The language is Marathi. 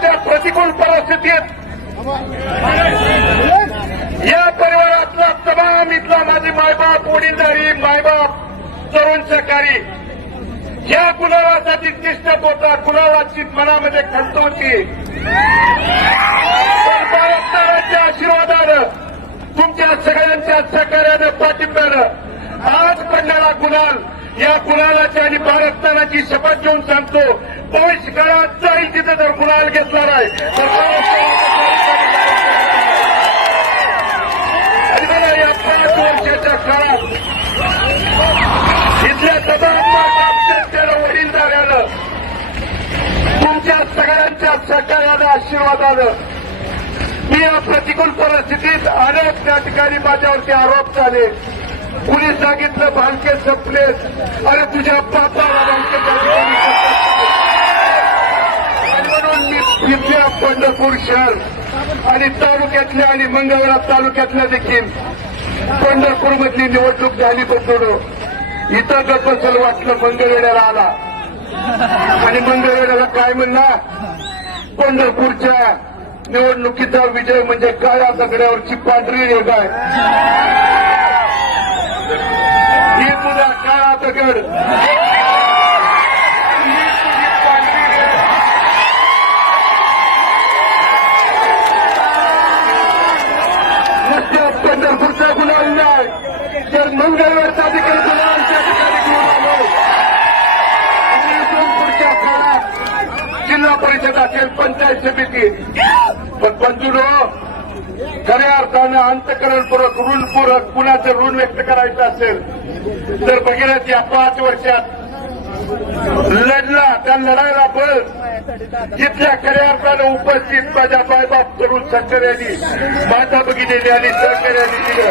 अशा प्रतिकूल परिस्थितीत या परिवारातला तमाम इथला माझे मायबाप, वडीलधारी मायबाप, तरुण सहकारी या कुणालासाठी डिस्टर्ब होता, कुणालाची मनामध्ये खंत होती. पण बाळासाहेबांच्या आशीर्वादानं, तुमच्या सगळ्यांच्या सहकार्यानं, पाठिंब्यानं आज पडणारा गुलाल, या गुलालाची आणि बाळासाहेबांची शपथ घेऊन सांगतो, भविष्य काळात जाईल तिथं जर गुलाल घेतला नाही आणि मला या 5 वर्षाच्या काळात इथल्या तमाम वडीलधाऱ्यानं, तुमच्या सगळ्यांच्या सहकार्यानं, आशीर्वादानं मी या प्रतिकूल परिस्थितीत अनेक त्या ठिकाणी माझ्यावरती आरोप झाले. कुणी सांगितलं भालके संपलेत, अरे तुझ्या बापाला भालके म्हणून मी इथल्या पंढरपूर शहर आणि तालुक्यातल्या आणि मंगळवेढा तालुक्यातल्या देखील पंढरपूरमधली निवडणूक झाली बसवलं. इथं गपसल वाटलं मंगळवेढ्याला आला आणि मंगळवेढ्याला काय म्हणला, पंढरपूरच्या निवडणुकीचा विजय म्हणजे काळ्या दगड्यावरची पांढरी रेघ आहे. ही तुझा काळा दगड, ही तुझी पांढरी रेघ. नुसत्या पंढरपूरचा गुलाल नाही, तर मंगळवेढचा देखील गुलाल त्या ठिकाणी घेऊन आलो. आणि इथून पुढच्या काळात जिल्हा परिषद असेल, पंचायत समिती, पण पंचूनो खऱ्या अर्थानं अंतकरणपूरक, ऋणपूरक, कुणाचं ऋण व्यक्त करायचं असेल तर भगीरथ या 5 वर्षात लढला. त्या लढायला बळ इथल्या खऱ्या अर्थानं उपस्थित माझ्या मायबाप तरुण सहकार्यांनी, माता भगिनींनी आणि सहकार्यांनी दिलं.